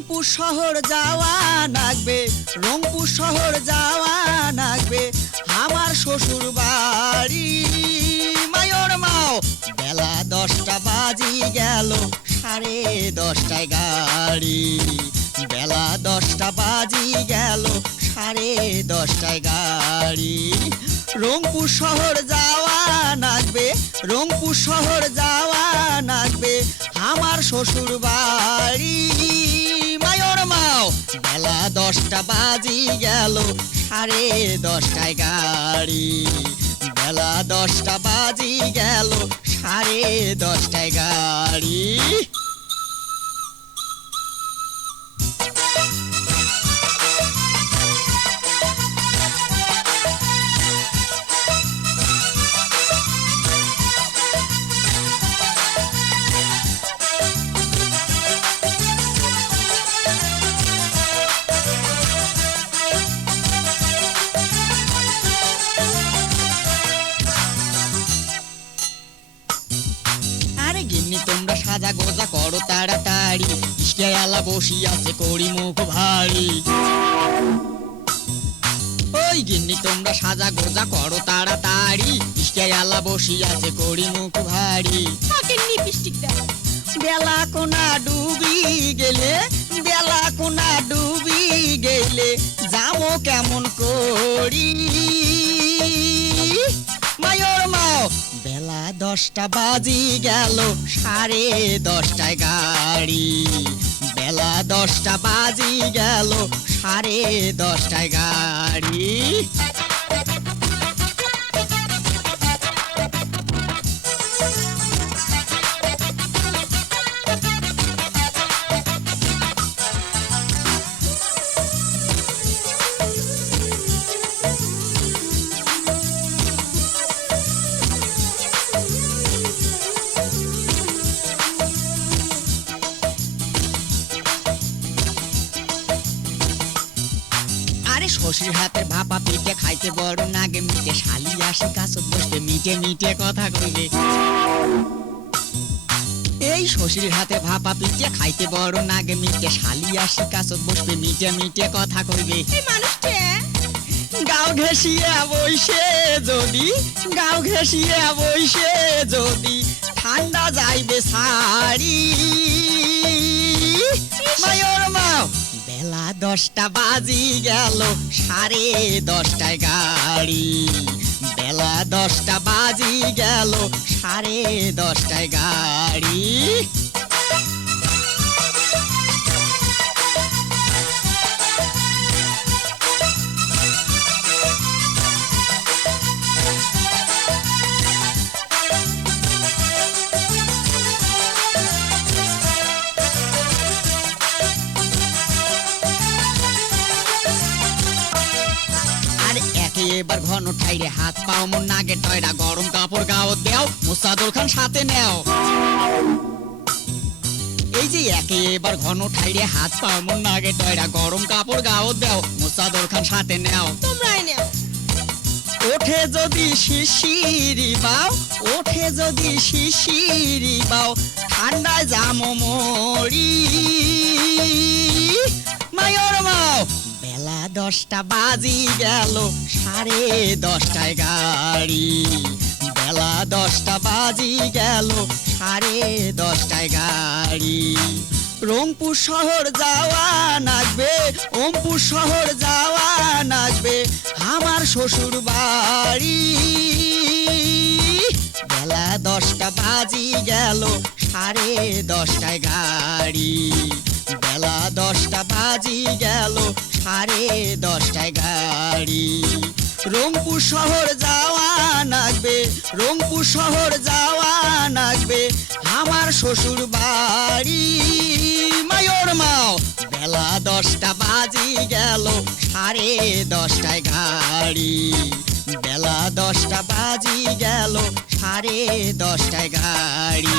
রংপুর শহর যাওয়া লাগবে, রংপুর শহর যাওয়া লাগবে, আমার শ্বশুর বাড়ি মায়র মাও। বেলা 10টা বাজি গেল, 10:30টায় গাড়ি। বেলা 10টা বাজি গেল, 10:30টায় গাড়ি। রংপুর শহর যাওয়া লাগবে, রংপুর শহর যাওয়া লাগবে, আমার শ্বশুর বাড়ি মায়র মাও। বেলা 10টা বাজি গেল, 10:30টায় গাড়ি। বেলা 10টা বাজি গেল, 10:30টায় গাড়ি। আরে গিন্নি তোমরা সাজা গোজা করো তাড়াতাড়ি, ইস্কেয়ালা বসি আছে করি মুখ ভারী। ওই গিন্নি তোমরা সাজা গোজা করো তাড়াতাড়ি, ইস্কেয়ালা বসি আছে করি মুখ ভারী। বেলা কোনা ডুবি গেলে, বেলা কোনা ডুবি গেলে যাবো কেমন করি মায়র মাও। বেলা 10টা বাজি গেল, 10:30টায় গাড়ি। বেলা 10টা বাজি গেল, 10:30টায় গাড়ি। আরে শ্বশুর হাতে ভাপা পিঠে খাইতে বড় নাগে মিটে, শালি আসি কাছত বসবে মিটে মিটে কথা কইবে। এই শ্বশুর হাতে ভাপা পিঠে খাইতে বড় নাগে মিটে, শালি আসি কাছত বসবে মিটে মিটে কথা কইবে। গাও ঘেঁষিয়ে বইসে যদি, গাও ঘেঁষিয়ে বইসে যদি ঠান্ডা যাইবে সারি মায়র মাও। বেলা 10টা বাজি গেল, 10:30টায় গাড়ি। বেলা 10টা বাজি গেল, 10:30টায় গাড়ি। এবার ঘন ঠাইরে হাত পাও মন নাগে টয়রা, গরম কাপড় গাও দেও, মুসাদুল খান সাথে নেও। এই যে এবার ঘন ঠাইরে হাত পাও মন নাগে টয়রা, গরম কাপড় গাও দেও, মুসাদুল খান সাথে নেও। তোমরাই নেও। ওঠে যদি শিশিরি বাও, ওঠে যদি শিশিরি বাও, ঠান্ডায় জামো মরি মায়র মাও। বেলা 10টা বাজি গেল, 10:30টায় গাড়ি। বেলা 10টা বাজি গেল, 10:30টায় গাড়ি। রংপুর শহর যাওয়া লাগবে, ওমপুর শহর যাওয়া লাগবে, আমার শ্বশুর বাড়ি। বেলা 10টা বাজি গেল, 10:30টায় গাড়ি। বেলা 10টা বাজি গেল, 10:30টায় গাড়ি। রংপুর শহর যাওয়া লাগবে, রংপুর শহর যাওয়া লাগবে, আমার শ্বশুর বাড়ি মায়র মাও। বেলা 10টা বাজি গেল, 10:30টায় গাড়ি। বেলা 10টা বাজি গেল, 10:30টায় গাড়ি।